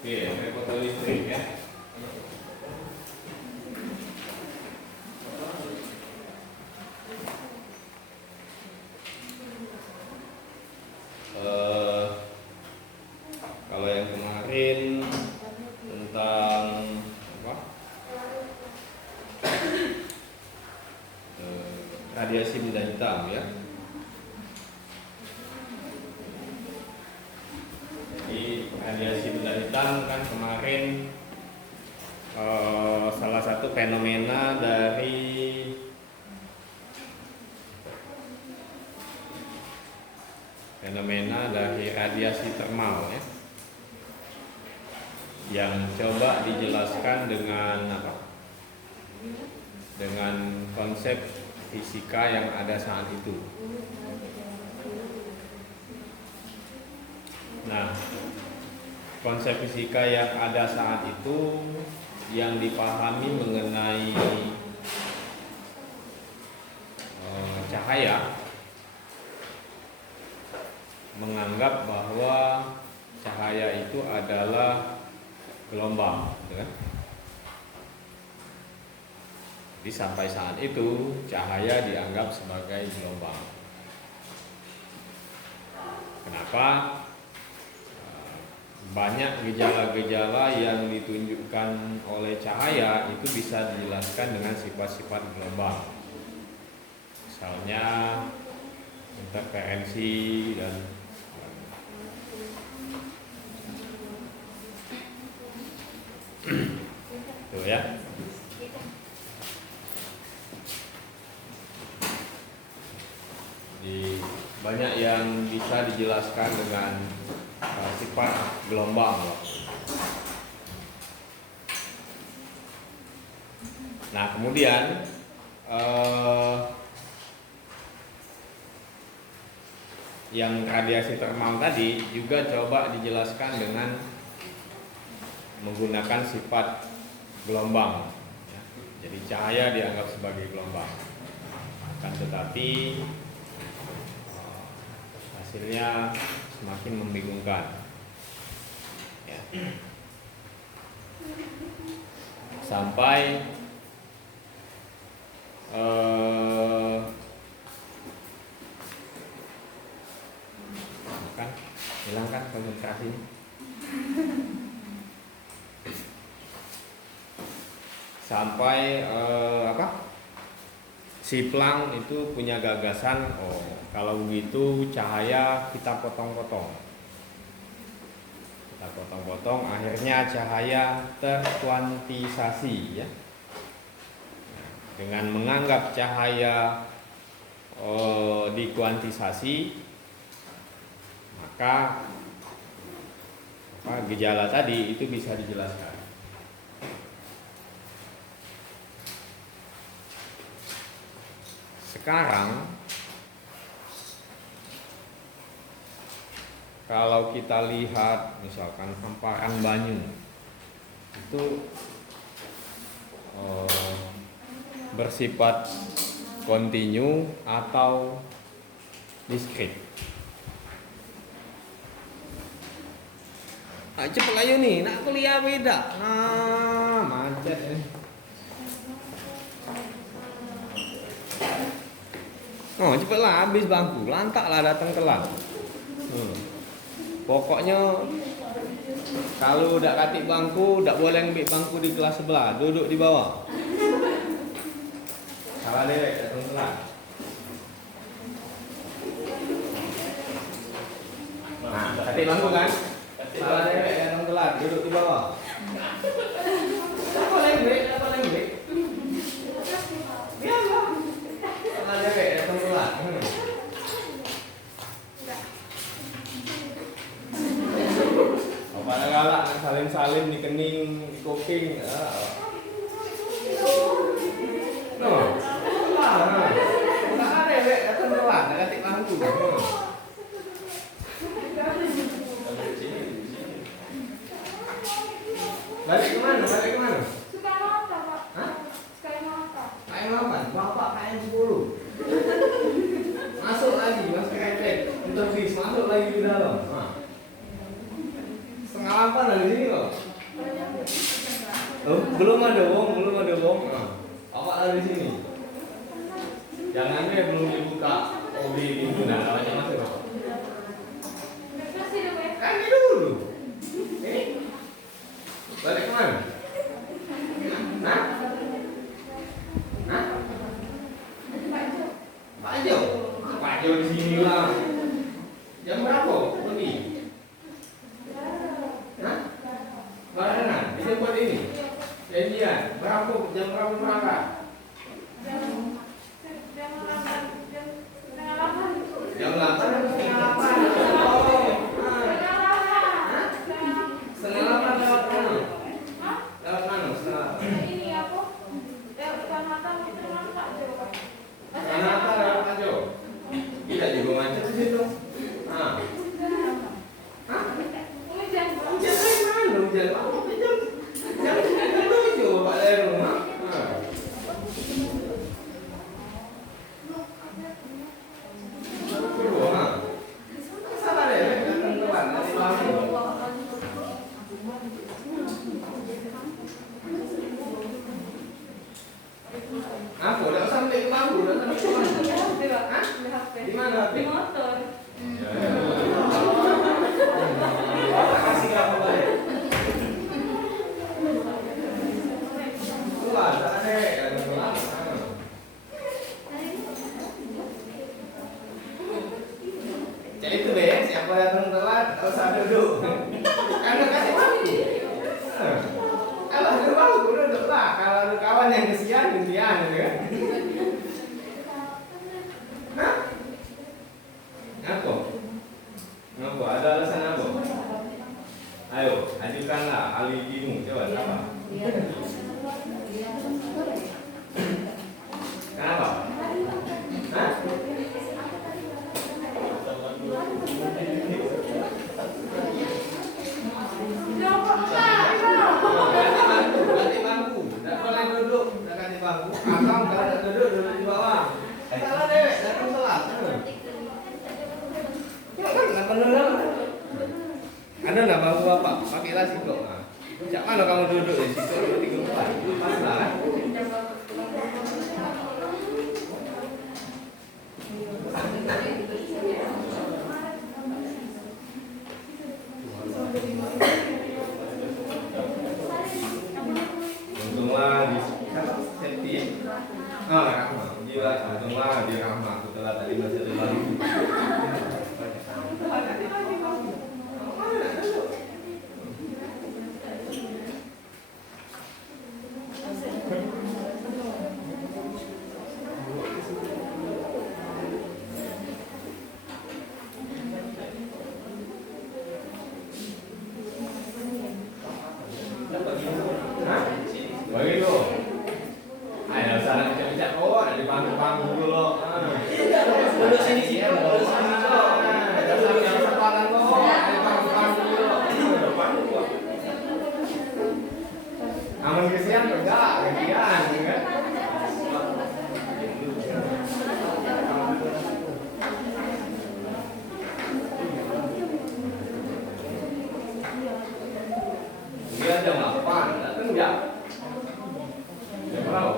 Oke, saya foto listrik ya. Kalau yang kemarin tentang apa? Radiasi benda hitam ya. Radiasi benda hitam kan kemarin salah satu fenomena dari radiasi termal ya, yang coba dijelaskan dengan apa? Dengan konsep fisika yang ada saat itu. Nah, konsep fisika yang ada saat itu yang dipahami mengenai cahaya, menganggap bahwa cahaya itu adalah gelombang, gitu kan? Jadi sampai saat itu cahaya dianggap sebagai gelombang. Kenapa? Banyak gejala-gejala yang ditunjukkan oleh cahaya itu bisa dijelaskan dengan sifat-sifat gelombang. Misalnya interferensi dan tuh ya. Banyak yang bisa dijelaskan dengan sifat gelombang. Nah, kemudian yang radiasi termal tadi juga coba dijelaskan dengan menggunakan sifat gelombang ya. Jadi cahaya dianggap sebagai gelombang, akan tetapi hasilnya semakin membingungkan ya. Sampai kan hilangkan konsentrasi. Sampai si Planck itu punya gagasan, kalau begitu cahaya kita potong-potong. Kita potong-potong, akhirnya cahaya terkuantisasi ya. Dengan menganggap cahaya dikuantisasi, maka gejala tadi itu bisa dijelaskan. Sekarang kalau kita lihat misalkan hamparan banyu itu bersifat kontinu atau diskrit. Cepet ayo nih, nak kuliah beda. Macet ini. Cepatlah habis bangku, lantaklah datang telat. Pokoknya kalau udah katik bangku, tak boleh ambil bangku di kelas sebelah, duduk di bawah. Salah dewek datang telat. Nah, katik bangku kan? Salah dewek datang telat, duduk di bawah. Tak boleh ambil, tak boleh ambil. Biarlah. Salah dewek datang telat. Pada galak salin-salin di kening, di kuping. Tak ada dek datang telat, nak katik bangku. Balik ke mana? Balik ke mana? Soekarno-Hatta, Pak. Hah? Soekarno-Hatta. KM8, bapak KM10. Masuk lagi, masuk ke intervis, masuk lagi di dalam. Setengah 8 dari sini kok. Oh, belum ada wong. Nah, apa ada di sini? Jangan deh belum dibuka. Oh, di pintu nah, namanya masuk. Kasih dulu ya. Kan dulu. Ini balik kemana? Nah? Nah? Pak Jo. Pak Jo di sini lah. Jam berapa? Lebih. Hah? Barengan di tempat ini. Janjian. Berapa? Jam berapa berangkat? Jam 8. Jam 8 atau setengah 8? Oh. Setengah 8 lewat mana? Lewat mana? Setengah 8. Ini aku kecamatan itu namanya Pak Jo. Setengah 8 lewat Pak Jo. Tidak juga macet di situ. Ah. Hah? Hujan. Hujan dari mana? Hujan apa? Jam 7 Pak dari rumah. Ah. Salah deh, datang telat nanti lama. Aku udah sampai ke Bambu, udah sampai ke mana? Hah? Di mana? Di motor. Kasih kamu balik. Keluar, tak ada. Jadi itu deh, siapa yang datang telat, tak usah duduk. Karena kasih waktu. Kalau ada waktu, duduklah. Kalau ada kawan yang kesian, gantian, gitu kan? Hah? Apa? Apa? Ada alasan apa? Ayo, ajukanlah alibimu. Coba, apa? Kenapa? Hah? Ganti bangku. Tak boleh duduk, tak ganti bangku. Atau kalau duduk di bawah. Salah deh, datang telat. Kan benar. Ada nak bangku apa? Pakailah situ. Sejak mana kamu duduk di situ? Berarti keluar. Paslah kan? Untunglah di safety. Oh, Rahma. Gila, untunglah di Rahma. Aku telah tadi masih ada lagi. Begitu. Ayo sana bincang-bincang. Oh, ada di panggung dulu. Duduk sini sih. Duduk sini. Jangan sepalan kok. Ada di panggung dulu. Aman kesian enggak? Gantian, kan? Dia jam 8, datang jam berapa?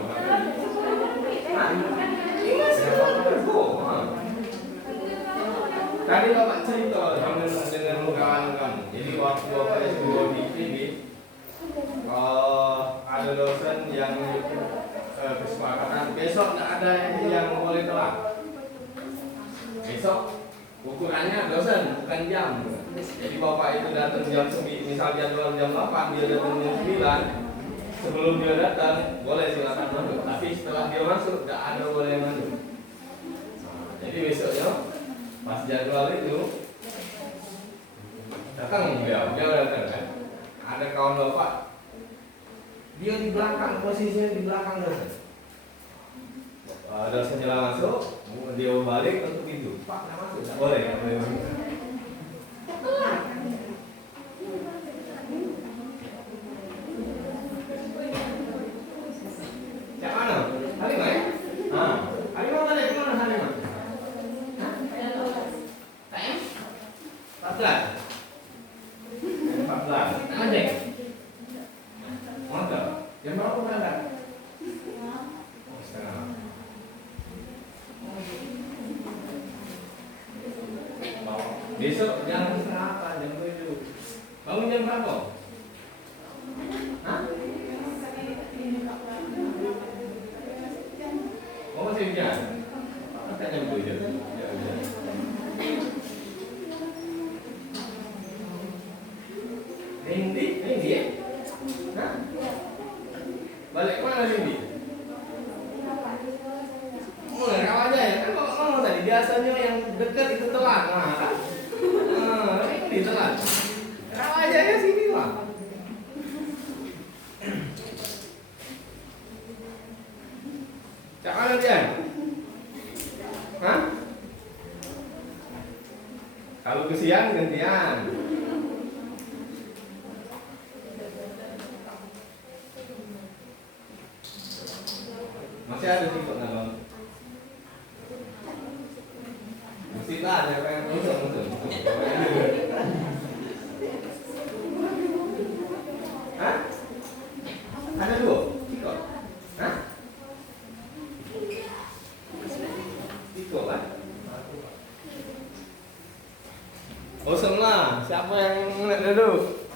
Tadi bapak cerita dengan kawan kamu. Jadi waktu bapak S2 di TV, ada dosen yang kesepakatan besok tidak ada yang boleh telat. Besok ukurannya dosen bukan jam. Jadi bapak itu datang jam 9, misal jadwal jam 8, dia datang jam 9. Sebelum dia datang, boleh silakan masuk. Tapi setelah dia masuk, tidak ada boleh masuk. Jadi besoknya, pas jadwal itu, datang dia datang kan. Ada kawan bapak, dia di belakang, posisinya di belakang dosen. Dosen jelas masuk, dia balik untuk itu. Pak, tidak masuk, tidak boleh, tidak boleh masuk. Cak mana? Halimah ya? Halimah mana? Di mana Halimah? Hah? TM? 14? 14? Mana? Mana? Jam berapa? Jam 7. Bangun jam berapa? Hah? Oh masih hujan? Masa jam 7? Ya udah. Rindy ya? Hah? Balik mana Rindy? Oh, kau aja ya? Kan kau ngomong tadi biasanya yang dekat itu telat, nah, ini telat. Kau aja ya sini lah. Cak mana dia? Hah? Kalau kesian gantian. Masih ada sih kok dalam. Masih ada yang muncul. Hah? Ada dua? Tiga? Hah? Tiga kan? Kosong lah. Siapa yang nak duduk?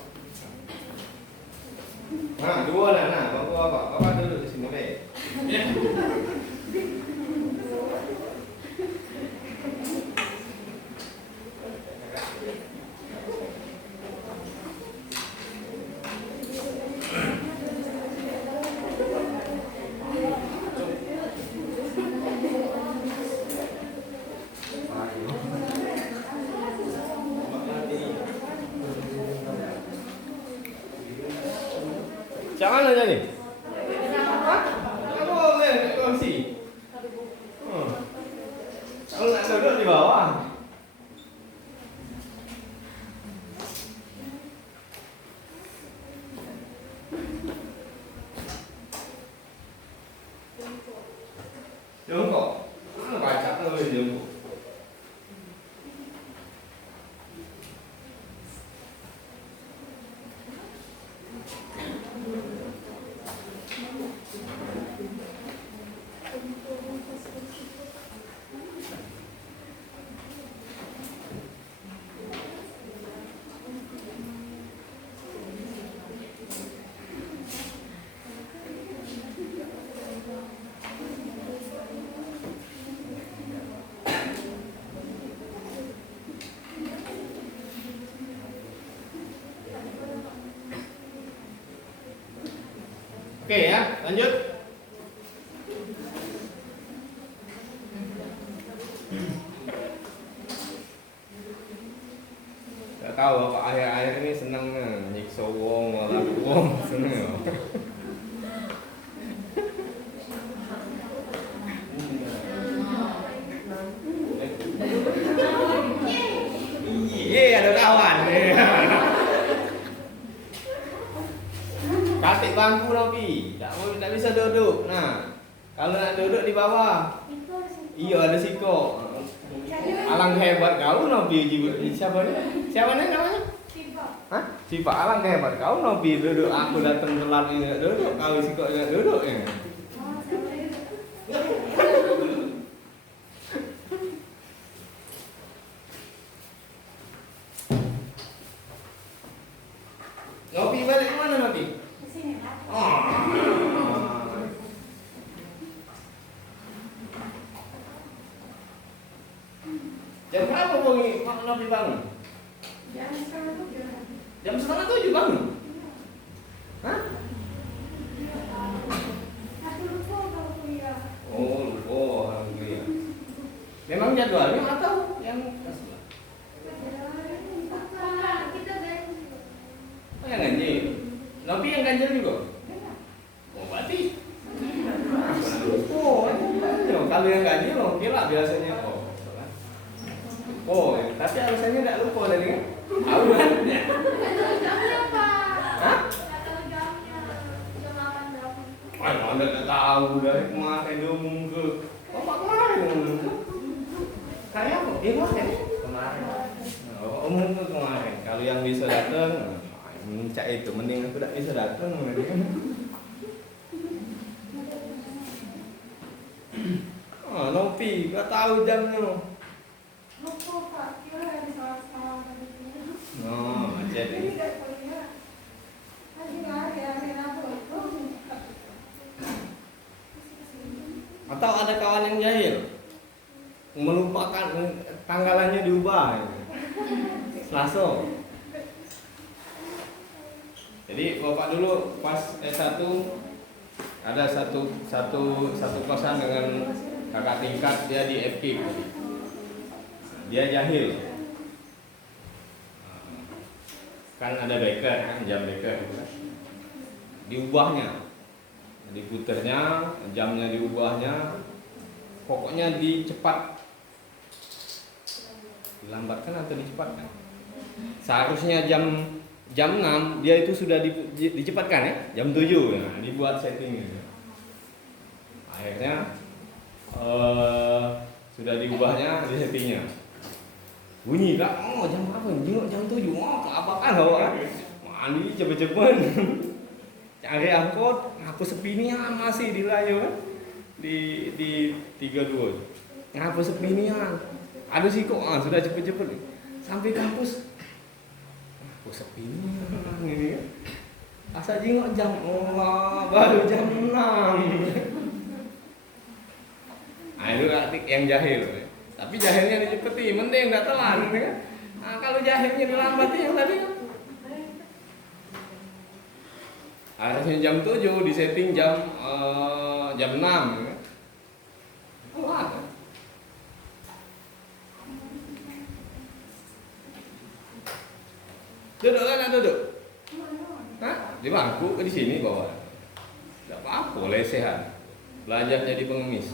Nah, dua lah. Nah, bapak duduk di sini deh. Siapa mana jadi? Hah? Kamu main kursi? Kamu nak duduk di bawah? Jongkok? Mana baca tuh jongkok? Oke ya, lanjut. Gak tahu apa akhir-akhir ini seneng nyiksa wong, malah wong seneng ya. Iya, ada kawan. Katik bangku Nopi, tak bisa duduk. Nah, kalau nak duduk di bawah, iya ada siko. Alang hebat kau Nopi. Siapa ni? Siapa ni namanya? Hah? Siapa alang hebat kau Nopi duduk. Aku datang telat ini duduk. Kau siko ingat duduk ya. Nopi balik mana Nopi? Jam berapa Nopi bangun? Jam 6:30 bangun? Hah? Oh, lupa alhamdulillah. Memang jadwalnya atau yang oh, yang ganjil? Nopi yang ganjil juga? Oh, berarti kalau yang ganjil oke lah biasanya. Oh, tapi alasannya tidak lupa tadi kan? Tahu kan? Hah? Anda tak tahu dari kemarin dong ke kemarin. Kayak apa? Kemarin. Oh, umum ke kemarin. Kalau yang bisa datang, cak itu mending aku tidak bisa datang. Nopi, gak tahu jamnya. Lupa Pak, kira hari Selasa. Jadi atau ada kawan yang jahil melupakan tanggalannya diubah Selasa. Jadi bapak dulu pas S1 ada satu kosan dengan kakak tingkat, dia di FK, dia jahil. Kan ada beker kan, jam beker gitu kan. Diubahnya, diputernya, jamnya diubahnya, pokoknya dilambatkan atau dicepatkan. Seharusnya jam 6 dia itu sudah dicepatkan ya, jam 7 ya, dibuat setting gitu. Akhirnya sudah diubahnya, di settingnya. Bunyi kak, oh jam berapa? Jam 7, oh keapakan bawa mandi cepet-cepet. Cari angkot, aku sepinian masih di layu kan? Di 32. Ngapa sepinian? Ada sih kok, sudah cepet-cepet sampai kampus. Aku sepinian ini kan? Asa jengok jam, Allah baru jam 6. Nah itu yang jahil. Tapi jahilnya dicepeti, mending nggak telan, kan? Nah, kalau jahilnya dilambati yang tadi kan? Harusnya jam 7 disetting jam 6, kan? Telat. Duduk kan, duduk. Hah? Di bangku, di sini bawah. Tidak apa-apa, boleh sehat. Belajar jadi pengemis.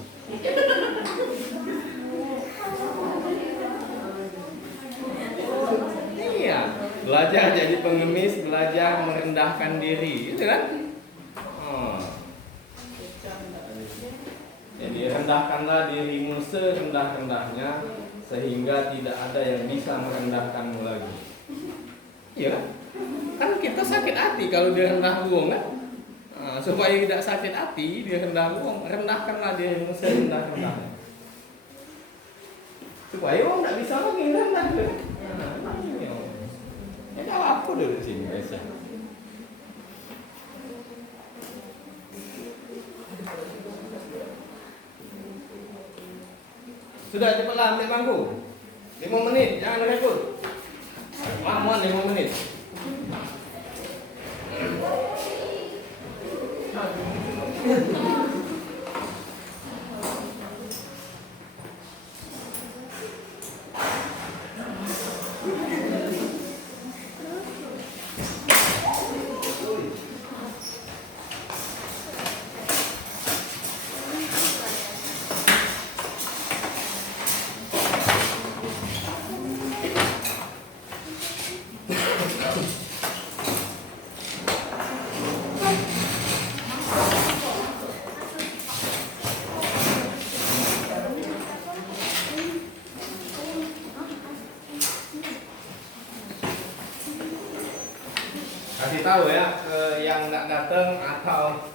Iya, belajar jadi pengemis, belajar merendahkan diri, gitu kan? Jadi rendahkanlah dirimu serendah-rendahnya sehingga tidak ada yang bisa merendahkanmu lagi. Iya, kan kita sakit hati kalau dia rendah luang kan? Supaya tidak sakit hati, dia rendah luang, rendahkanlah dirimu serendah-rendahnya. Supaya orang tidak bisa lagi rendah kan? Ya kalau aku dulu di sini biasa. Sudah cepatlah ambil bangku. 5 menit, jangan rekod. Lamuan 5 menit. Kasih tahu ya yang nggak datang atau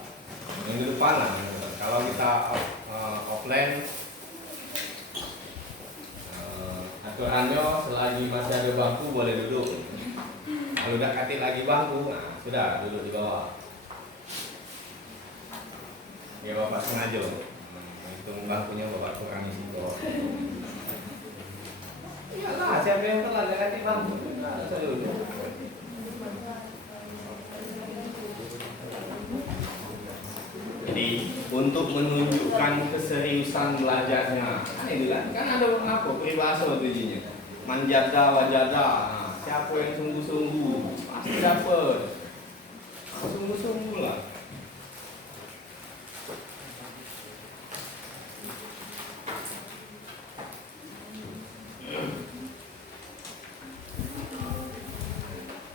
minggu depan lah. Kalau kita offline, aturannya selagi masih ada bangku boleh duduk. Kalau udah kati lagi bangku, nah sudah duduk di bawah. Ya bapak sengaja, itu bangkunya bapak kurangi di bawah. Iyalah, siapa yang telat gak kati bangku? Nah, saya duduk. Jadi untuk menunjukkan keseriusan belajarnya, ini kan ada apa peribahasa tujuannya, manjada wajada. Nah, siapa yang sungguh-sungguh pasti dapat. Sungguh-sungguh lah.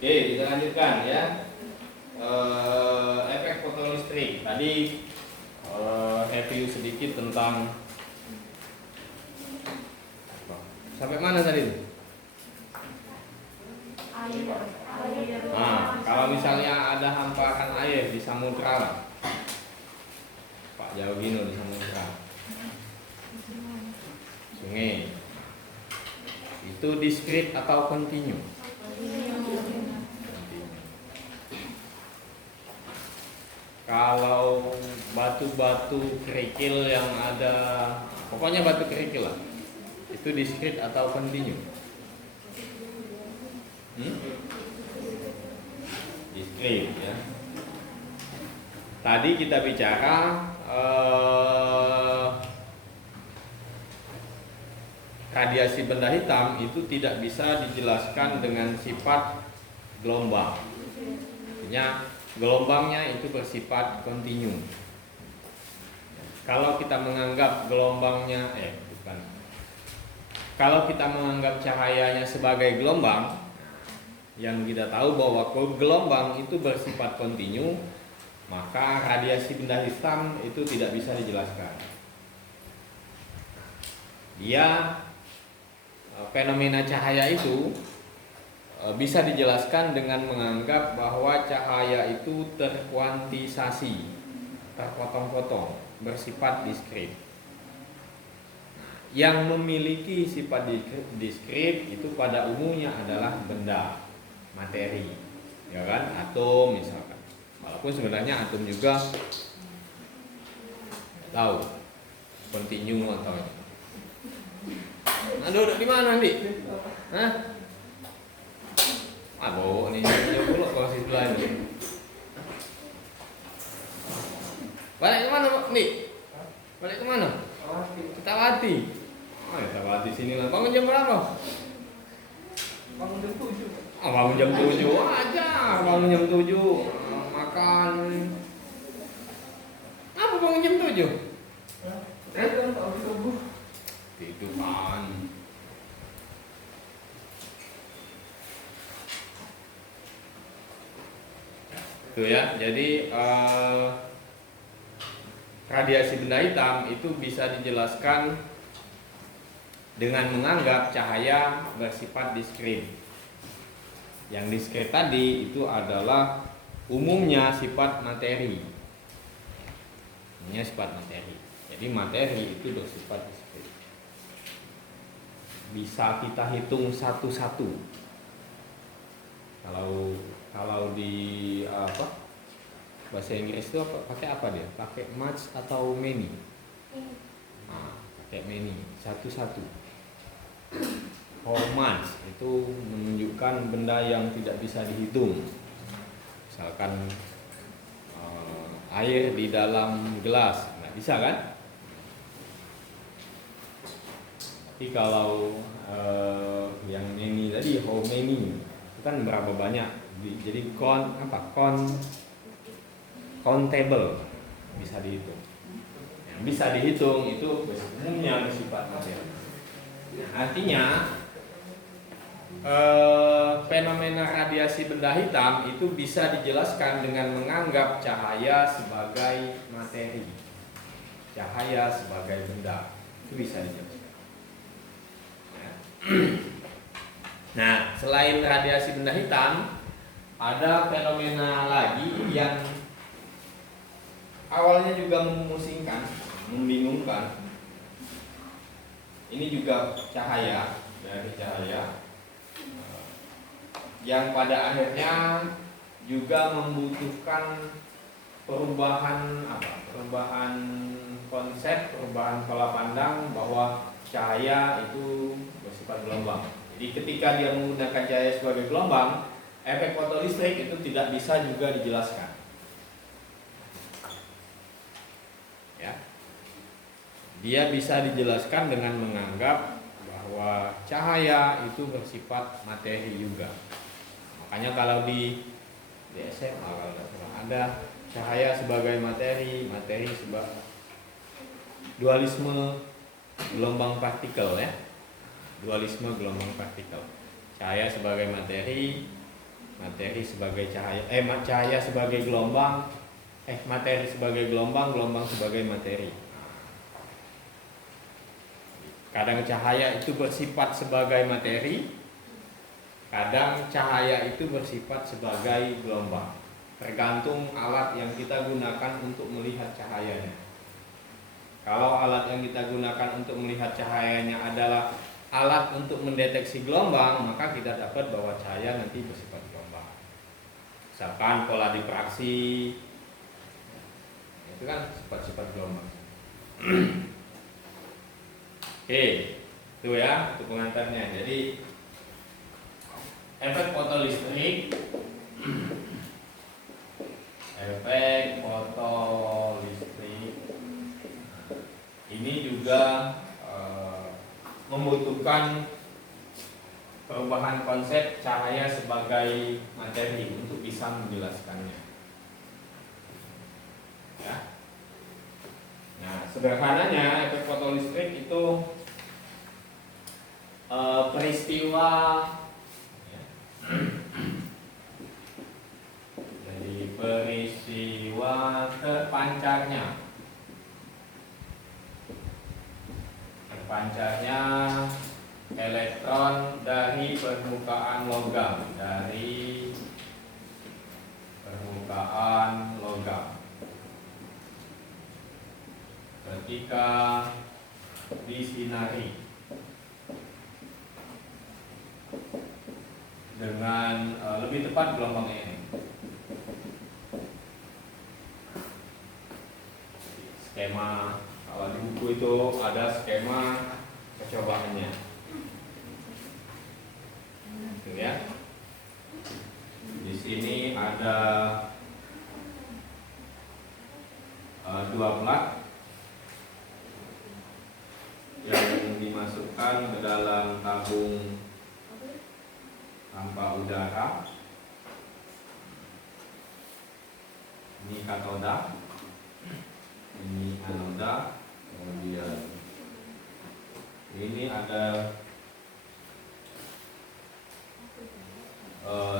Oke, kita lanjutkan ya. Efek fotolistrik. Tadi review sedikit tentang sampai mana tadi? Nah, kalau misalnya ada hamparan air di samudra, Pak Jawino di samudra, sungai, itu diskrit atau kontinu? Kalau batu-batu kerikil yang ada, pokoknya batu kerikil lah, itu discrete atau continue? Discrete ya. Tadi kita bicara radiasi benda hitam itu tidak bisa dijelaskan dengan sifat gelombang. Artinya gelombangnya itu bersifat kontinu. Kalau kita menganggap gelombangnya bukan. Kalau kita menganggap cahayanya sebagai gelombang, yang kita tahu bahwa gelombang itu bersifat kontinu, maka radiasi benda hitam itu tidak bisa dijelaskan. Dia fenomena cahaya itu bisa dijelaskan dengan menganggap bahwa cahaya itu terkuantisasi, terpotong-potong, bersifat diskret. Yang memiliki sifat diskret itu pada umumnya adalah benda, materi, ya kan, atom misalkan. Walaupun sebenarnya atom juga tahu kontinu atau ini. Nah, duduk di mana nih? Hah? Bawa nih, jauh pula kalau si sebelah ini. Balik kemana nih? Balik kemana? Kita Wati. Kita Wati sini lah. Bangun jam berapa? Bangun jam 7. Bangun jam 7 aja. Bangun jam 7 makan. Apa bangun jam 7? Tidur kan. Tuh ya, jadi radiasi benda hitam itu bisa dijelaskan dengan menganggap cahaya bersifat diskret. Yang diskret tadi itu adalah umumnya sifat materi. Umumnya sifat materi. Jadi materi itu bersifat diskret. Bisa kita hitung satu-satu. Kalau di bahasa Inggris itu pakai apa dia? Pakai much atau many? Pakai many, satu-satu. How much itu menunjukkan benda yang tidak bisa dihitung. Misalkan air di dalam gelas, nggak bisa kan? Tapi kalau yang many tadi, how many, itu kan berapa banyak? Jadi countable, bisa dihitung. Yang bisa dihitung itu umumnya bersifat materi. Artinya fenomena radiasi benda hitam itu bisa dijelaskan dengan menganggap cahaya sebagai materi, cahaya sebagai benda, itu bisa dijelaskan. Nah, selain radiasi benda hitam, ada fenomena lagi yang awalnya juga memusingkan, membingungkan. Ini juga cahaya, dari cahaya yang pada akhirnya juga membutuhkan perubahan perubahan konsep, perubahan pola pandang bahwa cahaya itu bersifat gelombang. Jadi ketika dia menggunakan cahaya sebagai gelombang, efek fotolistrik itu tidak bisa juga dijelaskan. Ya. Dia bisa dijelaskan dengan menganggap bahwa cahaya itu bersifat materi juga. Makanya kalau di SMA kalau ada cahaya sebagai materi, materi sebagai dualisme gelombang partikel ya. Dualisme gelombang partikel. Cahaya sebagai materi, materi sebagai cahaya, cahaya sebagai gelombang, materi sebagai gelombang, gelombang sebagai materi. Kadang cahaya itu bersifat sebagai materi, kadang cahaya itu bersifat sebagai gelombang. Tergantung alat yang kita gunakan untuk melihat cahayanya. Kalau alat yang kita gunakan untuk melihat cahayanya adalah alat untuk mendeteksi gelombang, maka kita dapat bahwa cahaya nanti bersifat gelombang. Misalkan pola difraksi Itu kan sifat-sifat gelombang. Oke, itu ya untuk pengantarnya. Jadi efek fotolistrik, efek fotolistrik ini juga membutuhkan perubahan konsep cahaya sebagai materi untuk bisa menjelaskannya. Ya. Nah, sederhananya efek fotolistrik itu peristiwa, ya. Jadi peristiwa terpancarnya elektron dari permukaan logam, ketika disinari dengan lebih tepat gelombang ini. Skema kalau di buku itu ada skema percobaannya, gitu ya. Di sini ada 2 plat yang dimasukkan ke dalam tabung tanpa udara. Ini katoda, ini anoda, kemudian ini ada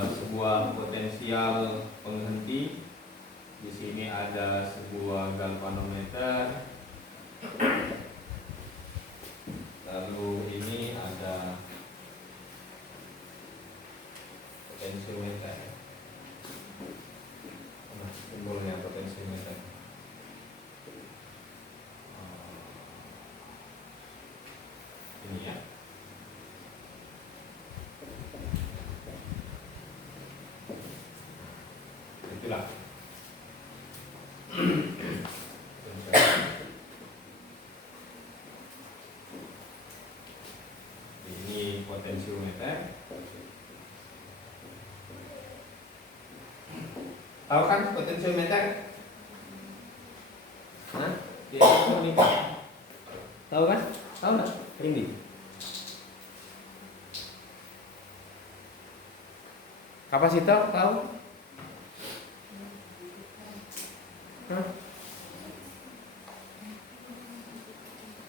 sebuah potensial penghenti. Di sini ada sebuah galvanometer. Lalu ini ada potensiometer. Simbolnya potensiometer. Ini ya. Itulah. Ini potensiometer. Tahu kan potensiometer? Nah, di elektronika. Tahu kan? Tahu nggak? Ini. Kapasitor tahu? Hah?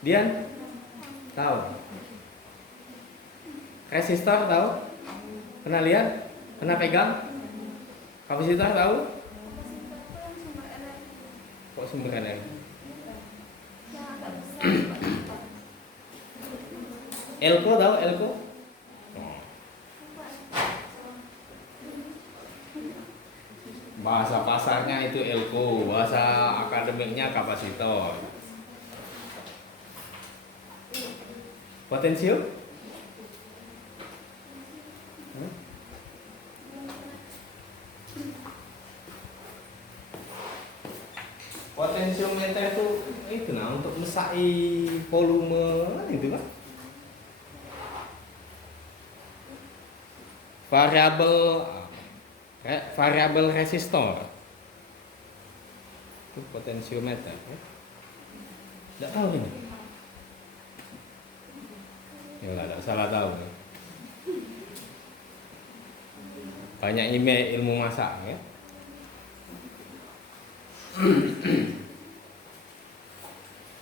Dian? Tahu? Resistor tahu? Pernah lihat? Pernah pegang? Kapasitor tahu? Kok sumber energi? Elko tahu? Elko? Bahasa pasarnya itu elko, bahasa akademiknya kapasitor. Potensio? Potensiometer itu nah untuk mesai volume itu kan. Variabel resistor itu potensiometer ya. Tidak tahu ini ya, tidak salah tahu ya. Banyak email ilmu masak ya.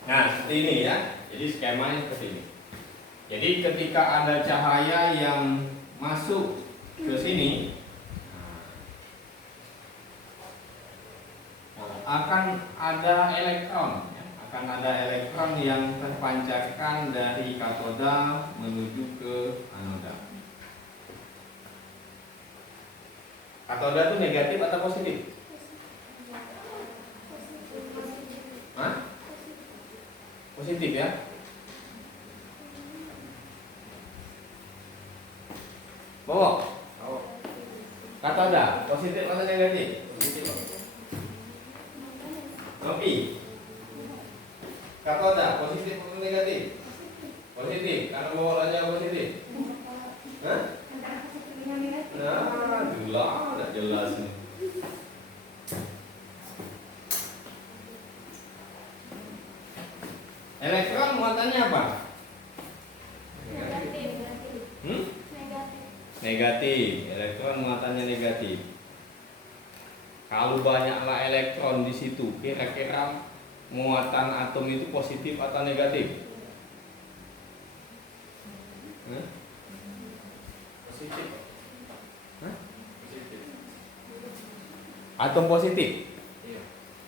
Nah seperti ini ya. Jadi skemanya seperti ini. Jadi ketika ada cahaya yang masuk ke sini, akan ada elektron, akan ada elektron yang terpancarkan dari katoda menuju ke anoda. Katoda itu negatif atau positif? Hah? Positif ya? Bawa. Katoda positif atau negatif? Positif. Ngopi. Katoda positif atau negatif? Positif, karena bawaan positif. Hah? Nah, jelas, tidak jelas nih. Elektron muatannya apa? Negatif. Hmm? Negatif. Negatif. Elektron muatannya negatif. Kalau banyaklah elektron di situ, kira-kira muatan atom itu positif atau negatif? Hah? Positif. Hah? Positif. Atom positif. Iya.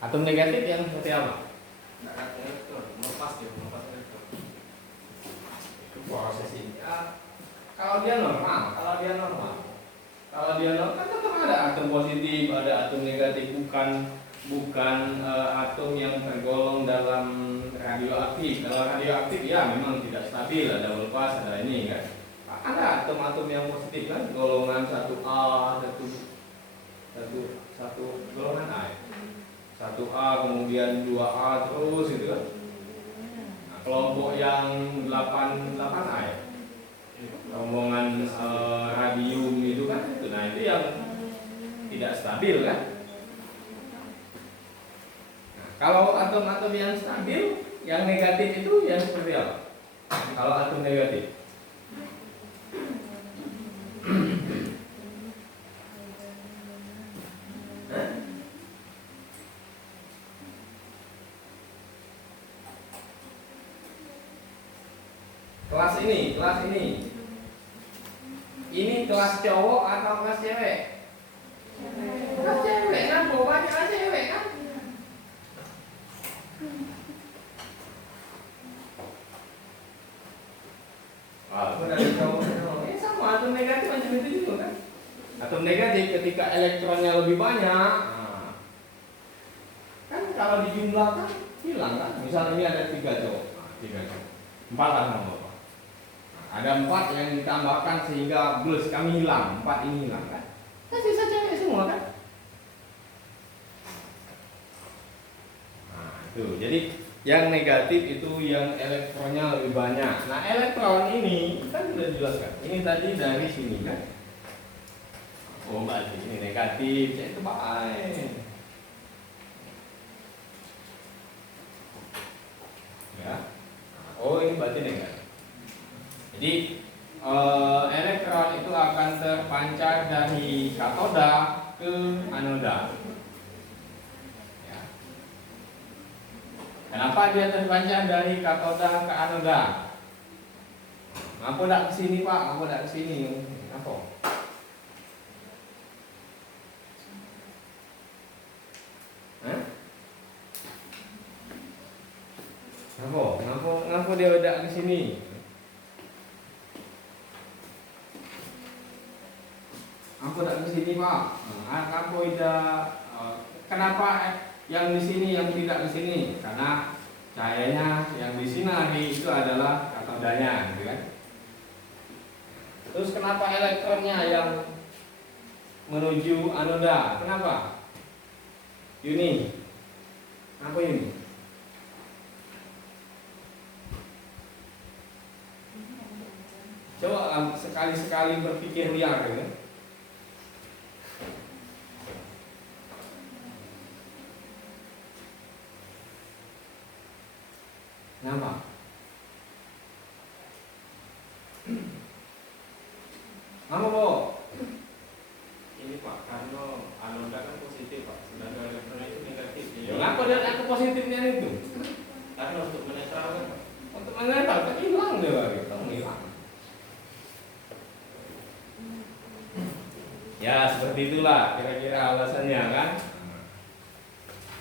Atom negatif yang seperti apa? Nggak ada elektron, melepas elektron. Itu proses ini. Kalau dia normal, kan tetap ada atom positif, ada atom negatif, bukan atom yang tergolong dalam radioaktif. Dalam radioaktif ya memang tidak stabil, ada lepas, ada ini kan. Ada atom-atom yang positif kan, golongan 1A, satu golongan A. 1A kemudian 2A terus gitu kan. Nah, kelompok yang 8A ya. Rombongan radium itu kan itu, nah itu yang tidak stabil kan. Nah, kalau atom-atom yang stabil, yang negatif itu yang seperti apa? Kalau atom negatif, kelas ini kelas cowok atau kelas cewek? Kelas cewek kan, banyak kelas cewek kan? Walaupun ada cowok, sama atom negatif macam itu juga kan? Atom negatif ketika elektronnya lebih banyak, kan kalau dijumlahkan hilang kan? Misalnya ini ada 3 cowok, 4 lah sama bapak. Ada 4 yang ditambahkan sehingga plus kami hilang, 4 ini hilang kan? Kan sisa cewek semua kan? Nah itu, jadi yang negatif itu yang elektronnya lebih banyak. Nah elektron ini kan sudah dijelaskan. Ini tadi dari sini kan? Oh berarti ini negatif, jadi itu baik. Ya. Oh ini berarti negatif. Jadi elektron itu akan terpancar dari katoda ke anoda. Ya. Kenapa dia terpancar dari katoda ke anoda? Ngapa tidak ke sini Pak? Ngapa tidak ke sini? Apa? Hah? Ngapa dia tidak ke sini? Aku tidak ke sini Pak. Aku tidak. Kenapa yang di sini yang tidak ke sini? Karena cahayanya yang di sini itu adalah katodanya, gitu kan? Terus kenapa elektronnya yang menuju anoda? Kenapa? Ini. Apa ini? Coba sekali-sekali berpikir liar, ya. Kenapa? Kenapa Pak? Ini Pak, karena anoda kan positif Pak, sedangkan elektron itu negatif. Ya, kenapa dia aku positifnya itu? Karena untuk menetralkan Pak. Untuk menetral kan hilang dia lagi, hilang. Ya seperti itulah kira-kira alasannya kan.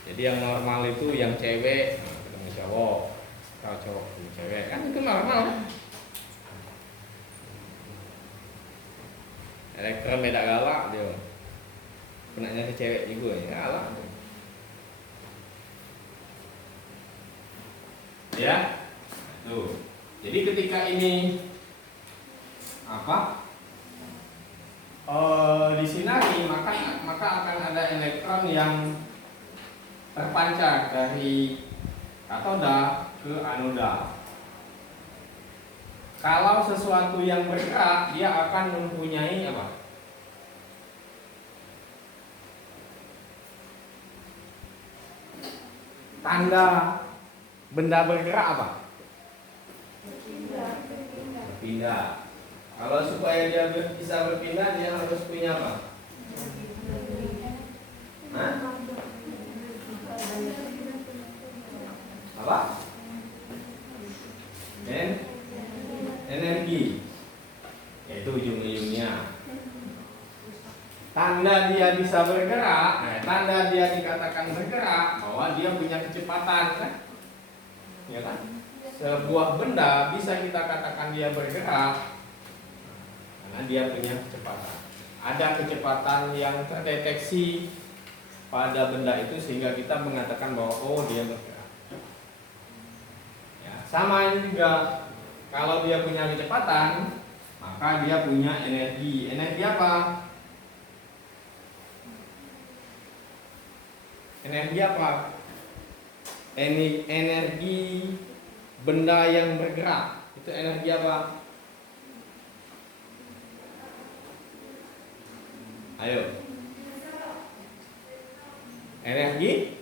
Jadi yang normal itu yang cewek ketemu cowok, kalau cowok ketemu cewek kan itu normal kan. Elektron beda galak dia. Kenanya ke cewek juga ya galak. Ya, tuh. Jadi ketika ini apa? Disinari maka akan ada elektron yang terpancar dari katoda ke anoda. Kalau sesuatu yang bergerak, dia akan mempunyai apa? Tanda benda bergerak apa? Berpindah. Kalau supaya dia bisa berpindah, dia harus punya apa? Hah? Apa? Energi. Yaitu ujung-ujungnya. Tanda dia bisa bergerak, tanda dia dikatakan bergerak bahwa dia punya kecepatan, kan? Ya kan? Sebuah benda bisa kita katakan dia bergerak karena dia punya kecepatan. Ada kecepatan yang terdeteksi pada benda itu sehingga kita mengatakan bahwa oh dia bergerak. Ya, sama ini juga kalau dia punya kecepatan, maka dia punya energi. Energi apa? Energi apa? Energi benda yang bergerak. Itu energi apa? Ayo. Energi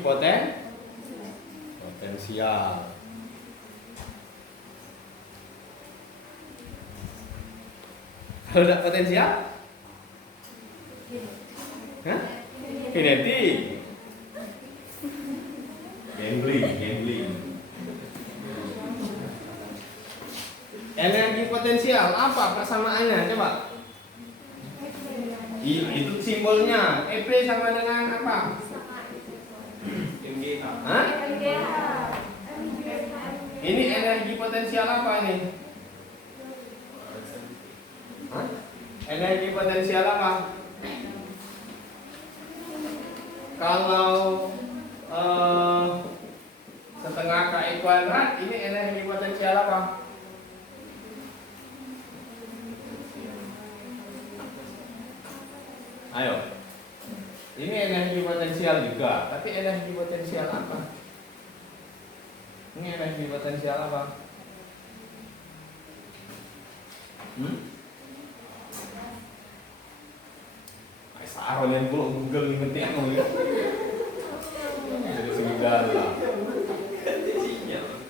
potensial. Kalau tidak potensial? Hah? Kinetik. Gambling. Energi potensial apa persamaannya? Coba. Itu simbolnya. EP sama dengan apa? MGH. Hah? Ini energi potensial apa ini? Hah? Energi potensial apa? Kalau setengah KI kuadrat, ini energi potensial apa? Ayo. Ini energi potensial juga, tapi energi potensial apa? Ini energi potensial apa? Saron yang belum Google ini penting aku ya. Jadi segala.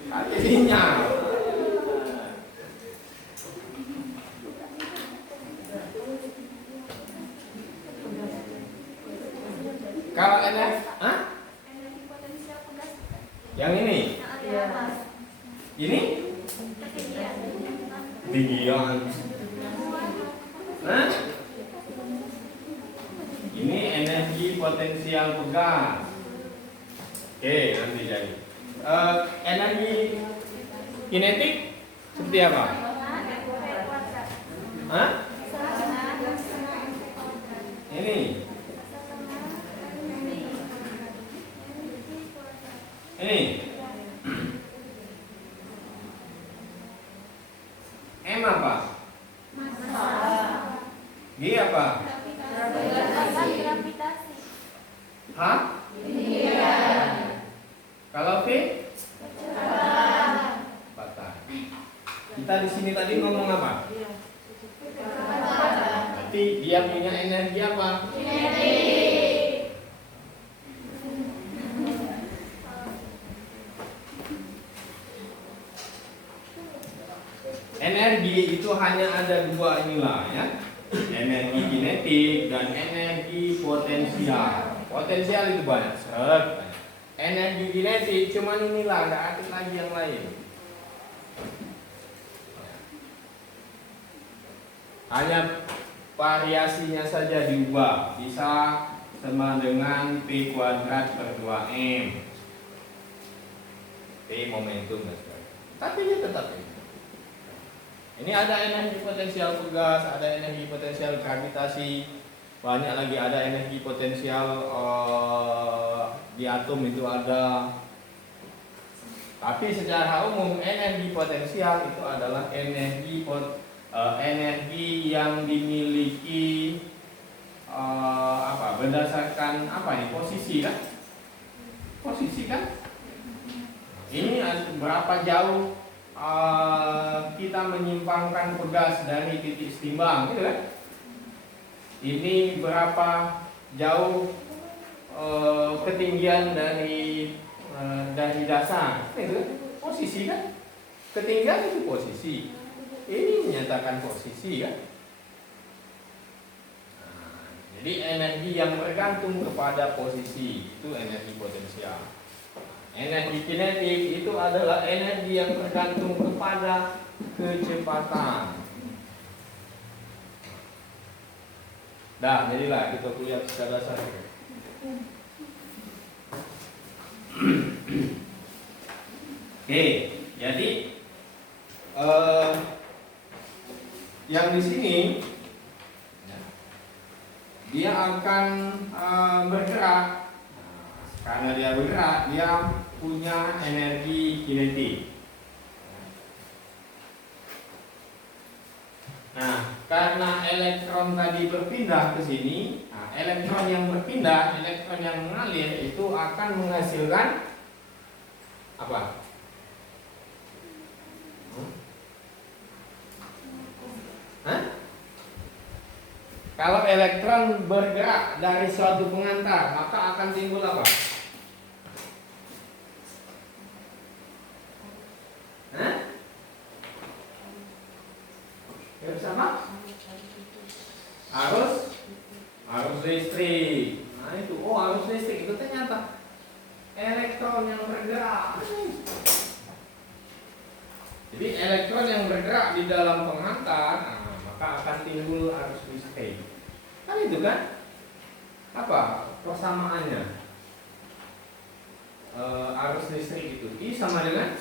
Ada sinyal. Kalau energi, Energi potensial pegas. yang ini, ini tinggian. Ini energi potensial pegas. Oke, nanti jadi. Energi kinetik seperti apa? Hah? Ini. Ini. M apa? G apa? Gravitasi. H? Kalau V? Kecepatan. Kita di sini tadi ngomong apa? Berarti dia punya energi apa? Energi itu hanya ada dua inilah ya. Energi kinetik dan energi potensial. Potensial itu banyak. Energi kinetik cuman inilah, nggak ada lagi yang lain. Hanya variasinya saja diubah. Bisa sama dengan P kuadrat per 2M. P momentum dan sebagainya. Tapi dia tetap ini. Ini ada energi potensial pegas, ada energi potensial gravitasi, banyak lagi ada energi potensial di atom itu ada. Tapi secara umum energi potensial itu adalah energi yang dimiliki berdasarkan apa nih, posisi kan? Posisi kan? Ini berapa jauh kita menyimpangkan pegas dari titik setimbang, gitu kan? Ini berapa jauh ketinggian dari dasar, gitu kan? Posisi kan? Ketinggian itu posisi. Ini menyatakan posisi kan? Jadi energi yang bergantung kepada posisi itu energi potensial. Energi kinetik itu adalah energi yang bergantung kepada kecepatan. Dah, jadilah kita kuliah secara dasar. Oke, jadi yang di sini dia akan bergerak. Karena dia bergerak, dia punya energi kinetik. Nah, karena elektron tadi berpindah ke sini, elektron yang berpindah, elektron yang mengalir itu akan menghasilkan apa? Hah? Kalau elektron bergerak dari suatu pengantar, maka akan timbul apa? Hah? Ya bersama? Arus listrik. Nah itu, arus listrik itu ternyata elektron yang bergerak. Jadi elektron yang bergerak di dalam pengantar, maka akan timbul arus listrik. Kan itu kan? Apa persamaannya? Arus listrik itu I sama dengan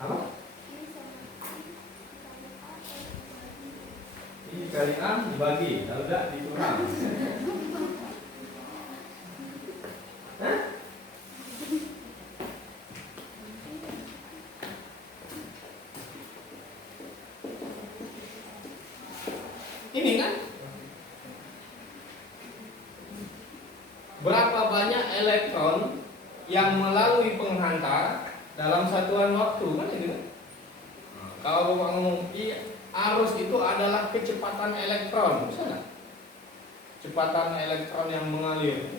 apa? I kali A dibagi, kalau tidak dikurang. Hah? Ini kan berapa banyak elektron yang melalui penghantar dalam satuan waktu kan itu kan? Kalau Bapak ngomong arus itu adalah kecepatan elektron, bisa nggak? Kecepatan elektron yang mengalir.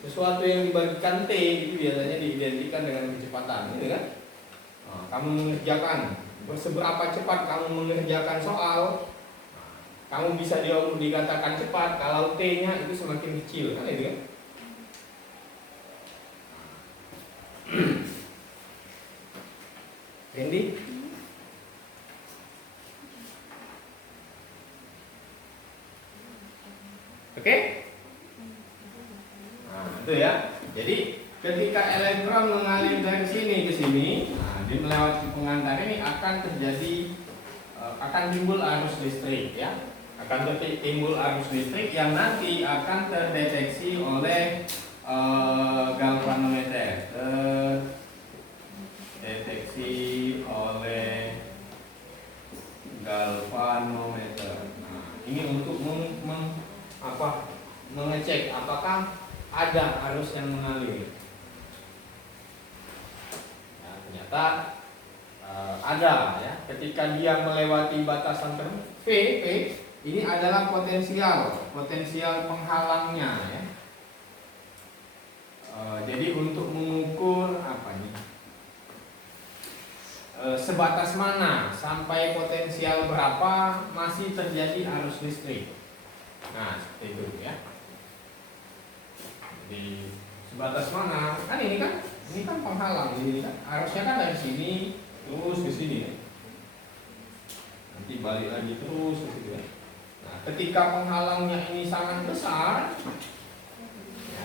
Sesuatu yang dibagikan T itu biasanya diidentikan dengan kecepatan, gitu kan? Kamu mengerjakan, seberapa cepat kamu mengerjakan soal, kamu bisa dikatakan cepat kalau T-nya itu semakin kecil, kan itu kan? Randy? Oke? Nah, itu ya. Jadi ketika elektron mengalir dari sini ke sini, dia melewati pengantar ini akan terjadi akan timbul arus listrik ya. Akan timbul arus listrik yang nanti akan terdeteksi oleh galvanometer. Terdeteksi oleh galvanometer. Nah, ini untuk mengecek apakah ada arus yang mengalir. Ya, ternyata ada ya. Ketika dia melewati batasan tertentu, V ini adalah potensial penghalangnya ya. Jadi untuk mengukur apa nih? Sebatas mana sampai potensial berapa masih terjadi arus listrik. Nah, seperti itu ya. Jadi sebatas mana? Kan ini kan penghalang ini kan. Arusnya kan dari sini terus ke sini ya. Nanti balik lagi terus ke situ ya. Nah, ketika penghalangnya ini sangat besar, ya,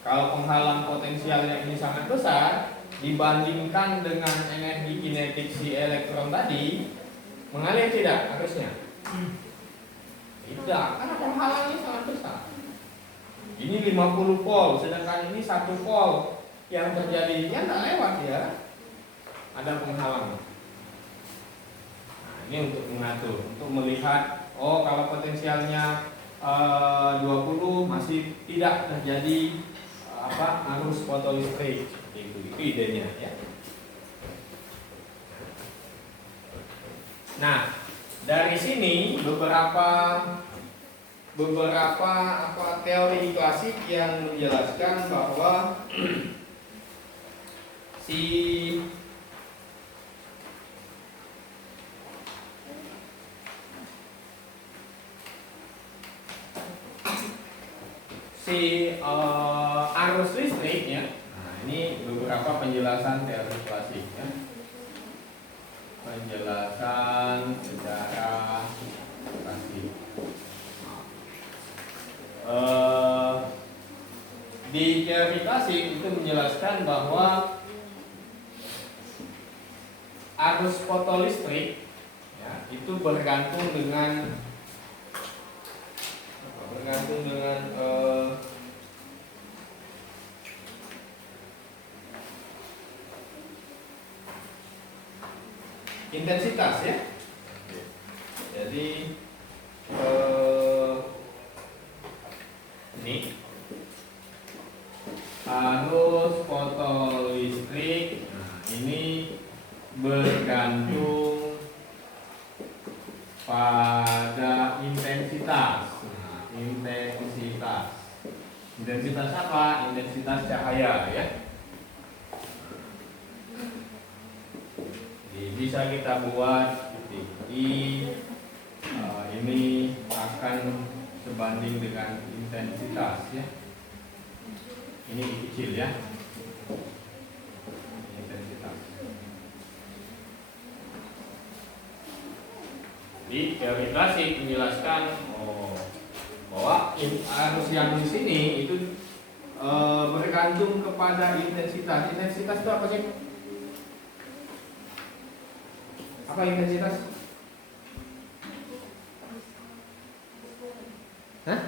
kalau penghalang potensialnya ini sangat besar dibandingkan dengan energi kinetik si elektron tadi, mengalir tidak arusnya? Tidak, karena penghalangnya sangat besar. Ini 50 volt, sedangkan ini 1 volt yang terjadi, dia tidak lewat ya. Ada ada penghalang. Nah, ini untuk mengatur, untuk melihat, oh kalau potensialnya 20 masih tidak terjadi arus fotolistrik, seperti itu idenya ya. Nah, dari sini beberapa teori klasik yang menjelaskan bahwa si arus listrik ya. Nah, ini beberapa penjelasan teori klasik ya. Penjelasan secara klasik. Di teori klasik itu menjelaskan bahwa arus fotolistrik ya, itu bergantung dengan intensitas ya. Jadi ini arus fotolistrik, nah, ini bergantung pada intensitas. Nah, intensitas apa? Intensitas cahaya ya. Jadi bisa kita buat titik I, ini akan sebanding dengan intensitas ya. Ini kecil ya. Intensitas. Di teori klasik menjelaskan bahwa arus yang di sini itu bergantung kepada intensitas. Intensitas itu apa sih? Apa intensitas? Hah?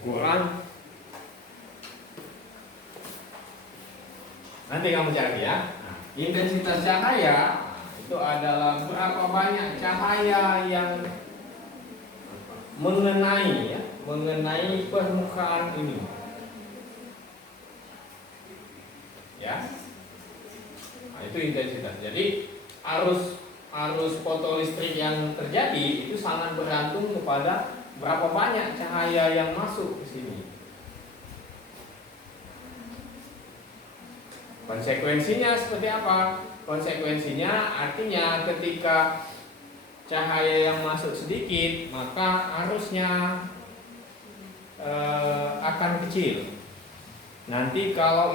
Ukuran. Nanti kamu cari ya. Nah, intensitas cahaya itu adalah berapa banyak cahaya yang mengenai permukaan ini. Ya. Nah, itu intensitas. Jadi arus fotolistrik yang terjadi itu sangat bergantung kepada berapa banyak cahaya yang masuk ke sini. Konsekuensinya seperti apa? Konsekuensinya artinya ketika cahaya yang masuk sedikit, maka arusnya akan kecil. Nanti kalau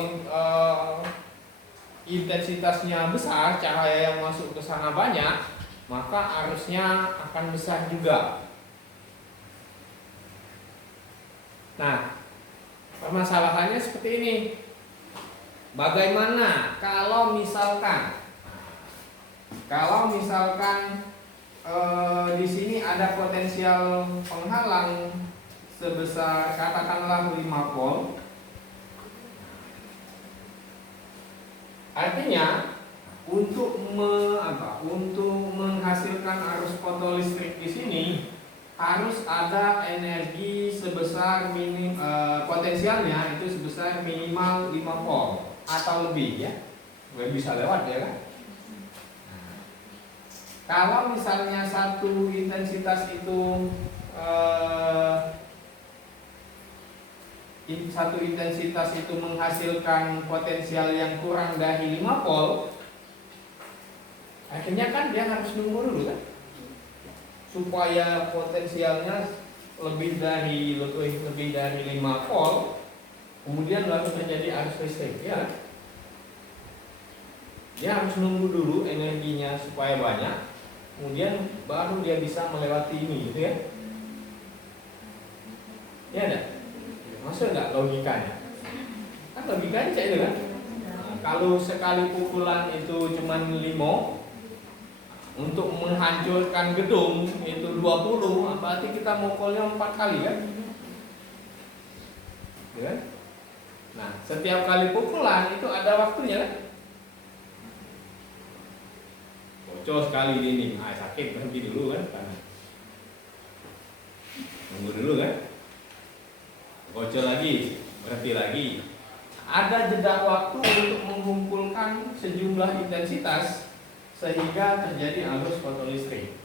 intensitasnya besar, cahaya yang masuk ke sana banyak, maka arusnya akan besar juga. Nah, permasalahannya seperti ini. Bagaimana kalau misalkan di sini ada potensial penghalang sebesar katakanlah 5 volt. Artinya untuk menghasilkan arus fotolistrik di sini harus ada energi sebesar potensialnya itu sebesar minimal 5 volt atau lebih ya. Bisa lewat ya kan? Kalau misalnya satu intensitas itu menghasilkan potensial yang kurang dari 5 volt, akhirnya kan dia harus nunggu dulu kan, supaya potensialnya lebih dari 5 volt, kemudian lalu terjadi arus listrik ya. Dia harus nunggu dulu energinya supaya banyak, kemudian baru dia bisa melewati ini, gitu ya. Ya enggak? Maksud enggak logikanya? Kan logikanya kayak itu kan? Nah, kalau sekali pukulan itu cuma 5, untuk menghancurkan gedung itu 20, berarti kita mukulnya 4 kali kan? Ya kan? Nah, setiap kali pukulan itu ada waktunya kan? bocor sekali dinding, sakit, berhenti dulu kan, tunggu dulu kan, bocor lagi, berhenti lagi. Ada jeda waktu untuk mengumpulkan sejumlah intensitas sehingga terjadi arus fotolistrik.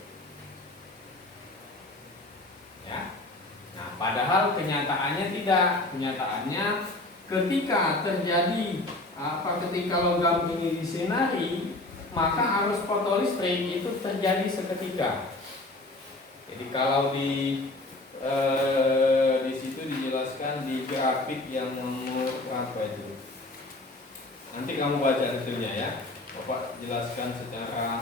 Ya. Nah, padahal kenyataannya tidak. Kenyataannya ketika terjadi ketika logam ini disinari, maka arus fotolistrik itu terjadi seketika. Jadi kalau di situ dijelaskan di grafik yang nomor berapa itu. Nanti kamu baca detailnya ya. Bapak jelaskan secara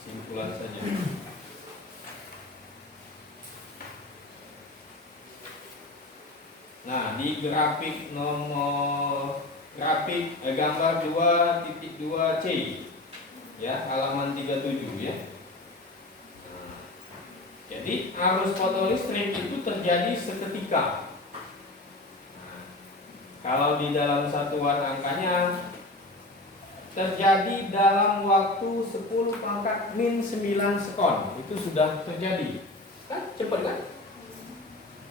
simpulan saja. Nah, di grafik gambar 2.2C ya, halaman 37 ya. Jadi arus fotolistrik itu terjadi seketika. Nah, kalau di dalam satuan angkanya terjadi dalam waktu 10 pangkat min 9 sekon. Itu sudah terjadi. Kan cepat kan?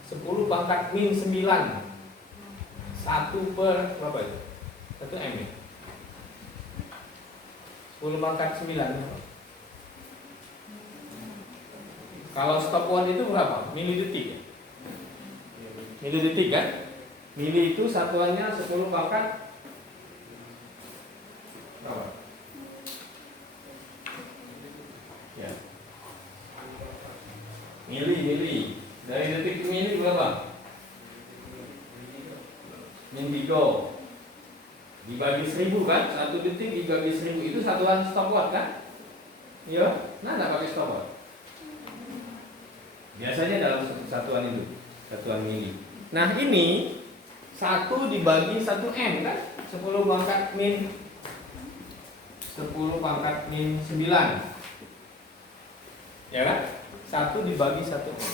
10 pangkat min 9. 1 per berapa itu? 1 M ya? 10 pangkat 9. Kalau stopwatch itu berapa? Milidetik ya? Milidetik kan? Mili itu satuannya 10 pangkat berapa? Ya. Mili. Dari detik ke mili berapa? Min 3 dibagi 1000 kan? 1 detik dibagi 1000 itu satuan stopwatch kan? Iya. Nah, enggak pakai stopwatch. Biasanya dalam satuan itu, satuan mili. Nah, ini 1 dibagi 1 M kan? 10 pangkat min 9. Ya kan? 1 dibagi 1 M.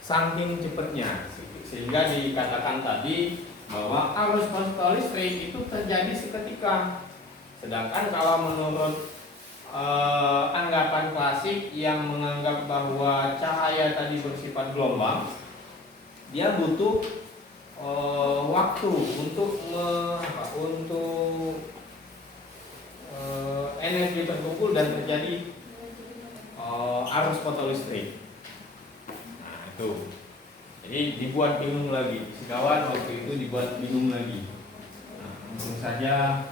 Saking cepatnya, sehingga dikatakan tadi bahwa arus fotolistrik itu terjadi seketika. Sedangkan kalau menurut anggapan klasik yang menganggap bahwa cahaya tadi bersifat gelombang, dia butuh waktu untuk energi terkumpul dan terjadi arus fotolistrik. Nah, itu. Jadi dibuat bingung lagi. Sekawan waktu itu dibuat bingung lagi. Nah, untung saja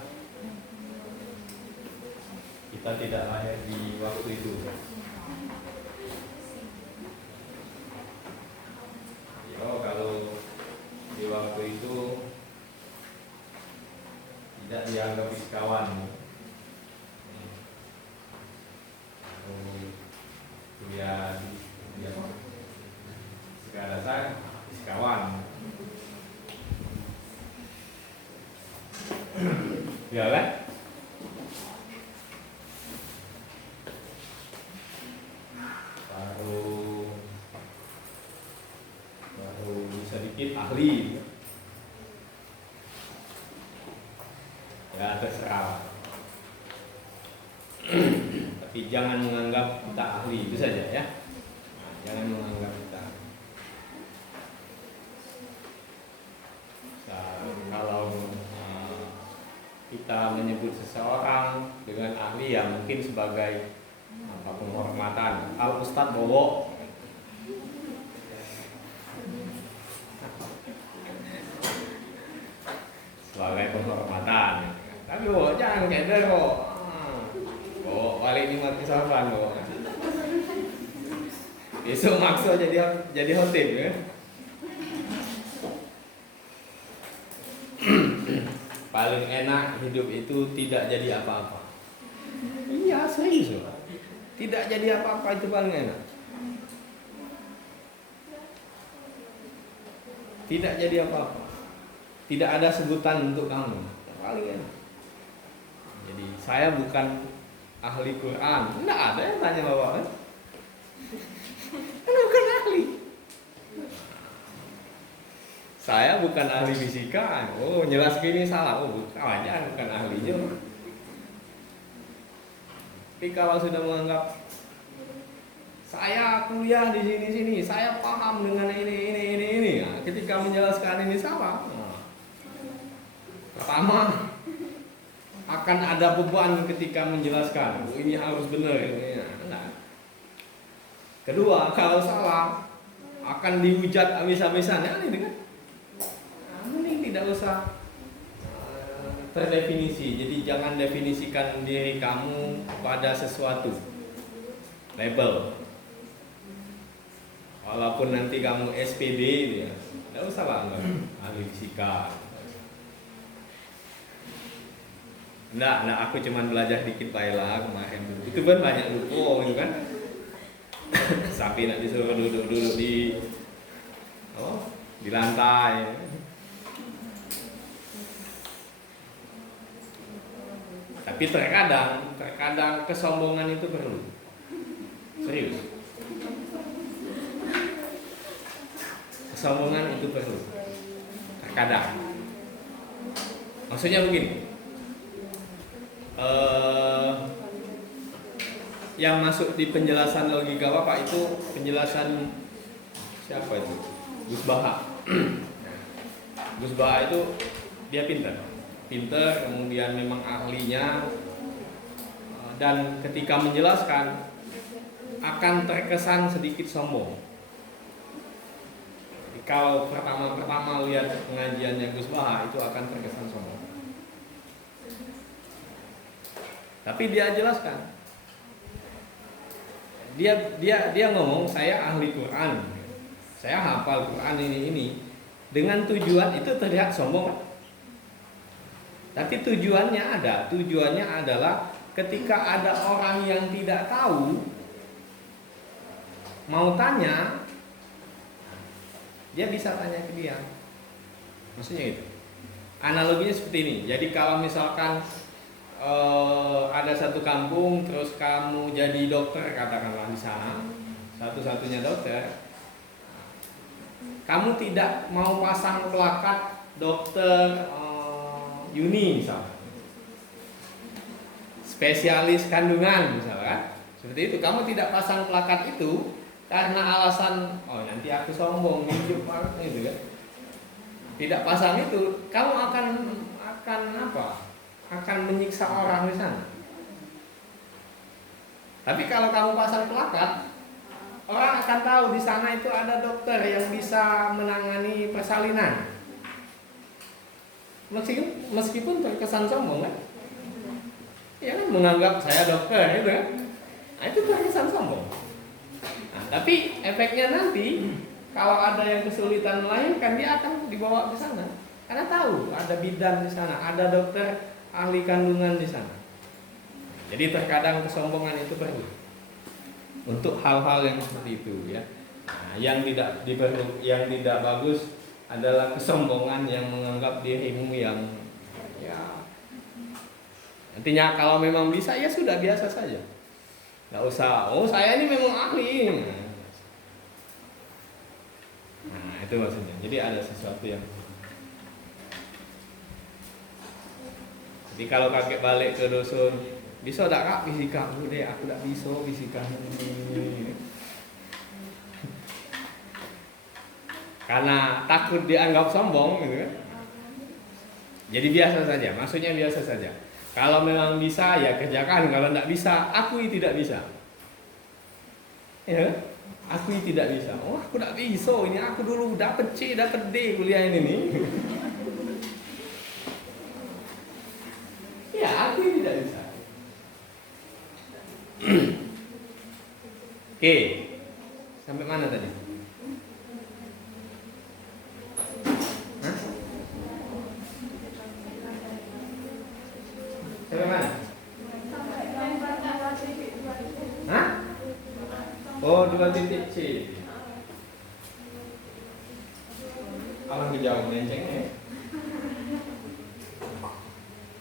kita tidak lahir di waktu itu. Kalau di waktu itu tidak dianggap fisikawan, kuliah sekolah dasar fisikawan, ya kan? Baru sedikit ahli. Ya terserah. Tapi jangan menganggap kita ahli, itu saja ya. Nah, jangan menganggap kita. Kalau kita menyebut seseorang dengan ahli ya mungkin sebagai penghormatan. Al Ustadz Bowo. Sebagai penghormatan. Tapi jangan keder kok. Balik 5 kesalahan kok. Besok maksa jadi khotib ya. Paling enak hidup itu tidak jadi apa-apa. Iya, serius loh. Tidak jadi apa-apa itu paling enak. Tidak jadi apa-apa. Tidak ada sebutan untuk kamu. Paling enak. Jadi saya bukan ahli Quran. Tidak ada yang tanya bapak kan? Bukan ahli. Saya bukan ahli fisika. Oh, jelas gini salah. Oh, bukan aja, bukan ahlinya. Tapi kalau sudah menganggap saya kuliah di sini, saya paham dengan ini. Nah, ketika menjelaskan ini salah. Nah, pertama akan ada beban ketika menjelaskan. Oh, ini harus benar. Nah. Kedua, kalau salah akan dihujat habis-habisan. Ya, ini kan. Nah, mending tidak usah terdefinisi. Jadi jangan definisikan diri kamu pada sesuatu label. Walaupun nanti kamu SPD, ya, tidak usah lah ahli fisika. Enggak, aku cuma belajar dikit baiklah kemarin. Itu kan banyak lupa, gitu kan? Sampai nak disuruh duduk di lantai. Tapi terkadang kesombongan itu perlu. Serius. Kesombongan itu perlu. Terkadang. Maksudnya begini. Yang masuk di penjelasan logika Bapak itu penjelasan siapa itu? Gus Baha. Gus Baha itu dia pintar, kemudian memang ahlinya, dan ketika menjelaskan akan terkesan sedikit sombong. Jadi kalau pertama lihat pengajiannya Gus Baha itu akan terkesan sombong. Tapi dia jelaskan. Dia ngomong saya ahli Quran, saya hafal Quran ini dengan tujuan itu terlihat sombong. Tapi tujuannya adalah ketika ada orang yang tidak tahu mau tanya, dia bisa tanya ke dia. Maksudnya itu. Analoginya seperti ini. Jadi kalau misalkan ada satu kampung terus kamu jadi dokter katakanlah di sana, satu-satunya dokter, kamu tidak mau pasang plakat dokter Yuni misalnya, spesialis kandungan misalnya, seperti itu. Kamu tidak pasang plakat itu karena alasan nanti aku sombong hidup gitu kan. Tidak pasang itu, kamu akan apa? Akan menyiksa orang di sana. Tapi kalau kamu pasang plakat, orang akan tahu di sana itu ada dokter yang bisa menangani persalinan. Meskipun terkesan sombong kan? Ya kan, menganggap saya dokter itu kan? Nah, itu terkesan sombong. Nah, tapi efeknya nanti kalau ada yang kesulitan melahirkan, dia akan dibawa ke sana. Karena tahu ada bidan di sana, ada dokter ahli kandungan di sana. Jadi terkadang kesombongan itu perlu untuk hal-hal yang seperti itu ya. Nah, yang tidak bagus adalah kesombongan yang menganggap dirimu yang ya. Nantinya kalau memang bisa ya sudah biasa saja. Nggak usah, saya ini memang ahli. Nah, itu maksudnya. Jadi ada sesuatu yang. Jadi kalau kakek balik ke dusun, bisa tak kak fisika? Udah, aku tak bisa fisika ini. Karena takut dianggap sombong gitu kan. Jadi biasa saja, maksudnya biasa saja. Kalau memang bisa ya kerjakan, kalau tidak bisa, akui tidak bisa. Ya, akui tidak bisa. Aku tak bisa, ini aku dulu dapat C, dapat D kuliah ini nih. Ya, aku tidak bisa. Oke, sampai mana tadi? Hah? Sampai mana? Hah? Oh, 2 titik C. Alang kejauhan menceng.